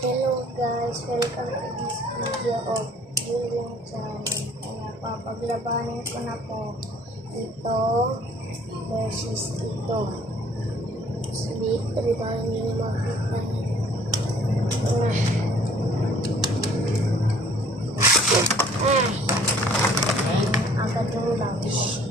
Hello guys, welcome to this video of William Channel. Kaya papaglabanin ko na po ito versus ito. Sabi, ito tayo hindi makita. Agad yung lawish.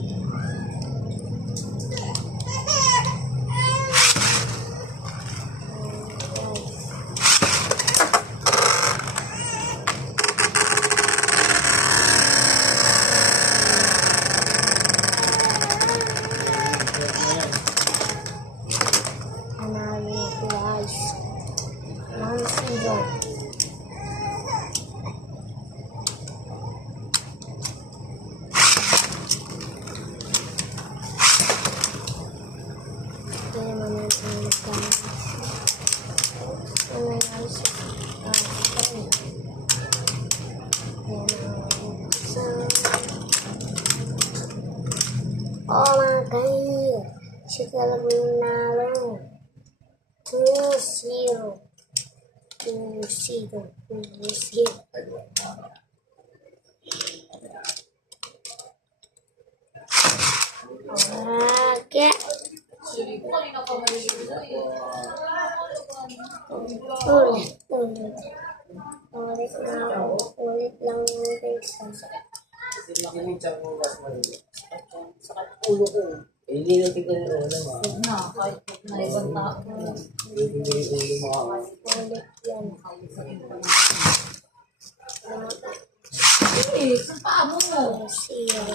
Oh my god, siya talaga yung nalo. 2-0. 2-0. 2-0. Okay. Ulit lang yung text. Nakikita mo mas maliit. Sakit ulo ko. Hindi na tignan yung ulo mo. Huwag na, kahit na ibang tao. Hindi yung ulo mo. Ulit yan. Eh, saan paa mo? 0. 0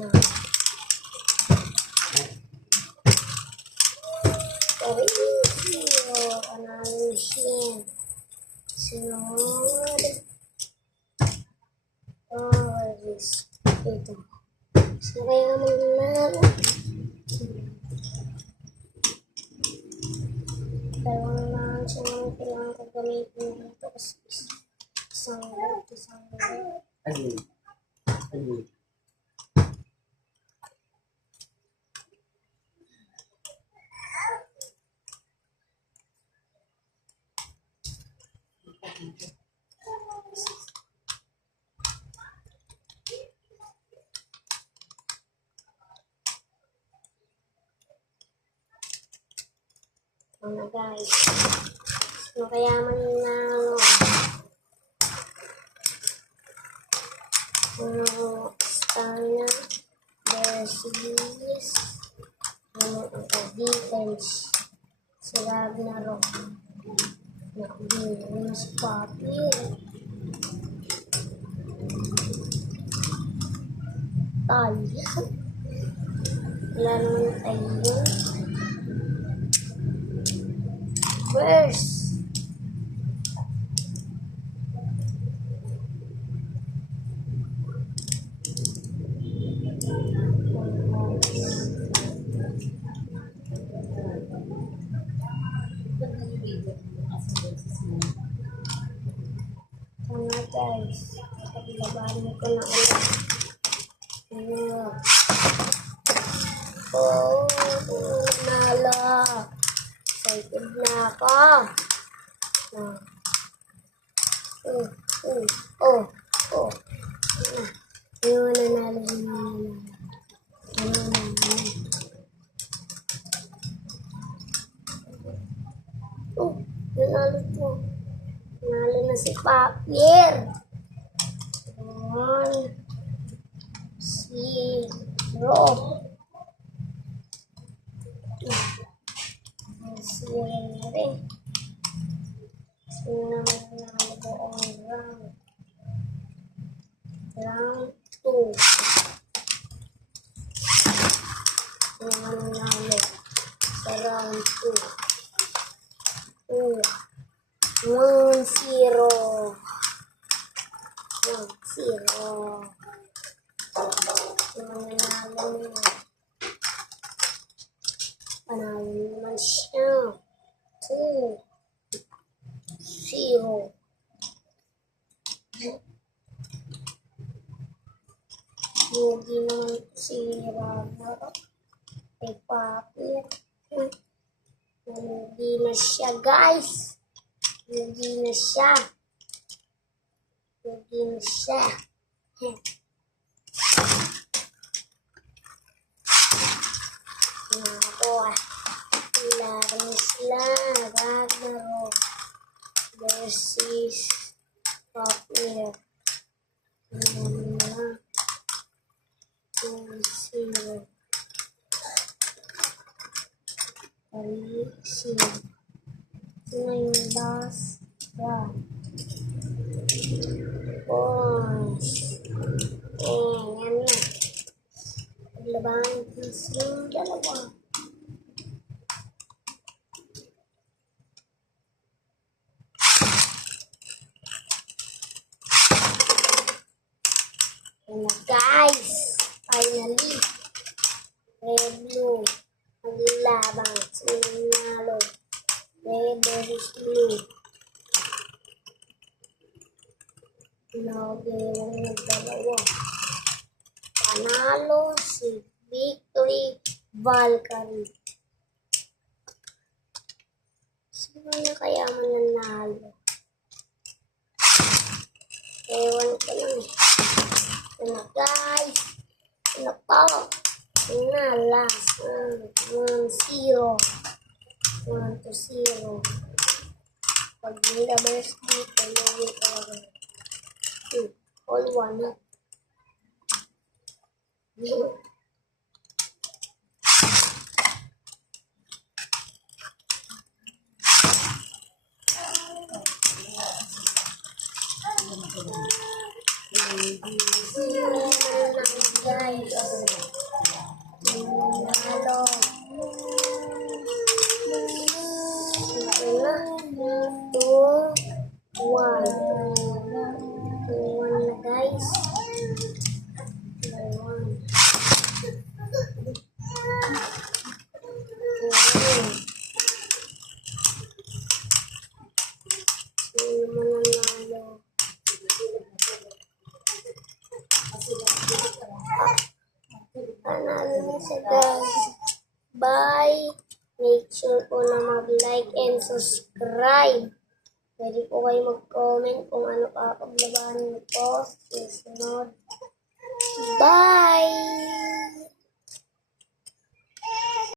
na. Sorry, 0. Panalo siya. Sunod. Ito. Sino kaya manalo? Dalawang lang siya naman kailangan ko gamitin dito kasi isang red. Ano? Ano? Ano guys? Sino kaya manalo? Stamina versus defense. Si Ragnarok. Nakabili si Papi. Tayo. Wala naman tayo. First. Tama guys. Paglabanin ko na ulit. Nala. Excited na ako. Ayun, nanalo. Nanalo po. Nanalo na si Papir. 1-0. Sino na rin. Sino naman nanalo buong round. Round 2. Sino naman nanalo sa round 2. 1-0. 1-0. Sino nanalo na. Panalo naman siya. 2-0. Hindi naman si Ragnarok. Papir. na siya, guys. Lugi na siya. Lugi na siya. Ako laro sila. Ragnarok versus Fafnir. 2-0. Alisin. Sino yung last round? Boys. Yan na. Paglabanan ko silang dalawa. Yan na, guys. Finally. Red blue. Maglabang. Sinalo. Red versus blue. Lagi yung dalawa. Panalo si Victory Valkyrie. Sino na kaya mananalo? Ewan ko lang eh. Ito na, guys. Ito pa. Ito na, last. 1-0. 1-0. Pag nilabas dito, lagi talaga. All one na. Guys, nanalo. Ito na. 2-1. 2-1 na, guys. 2-1. 2-1. Sino mananalo? Panalo na siya, guys. Bye! Make sure po na mag-like and subscribe. Pwede po kayo mag-comment kung ano pa paglabanan ko. Susunod. Bye!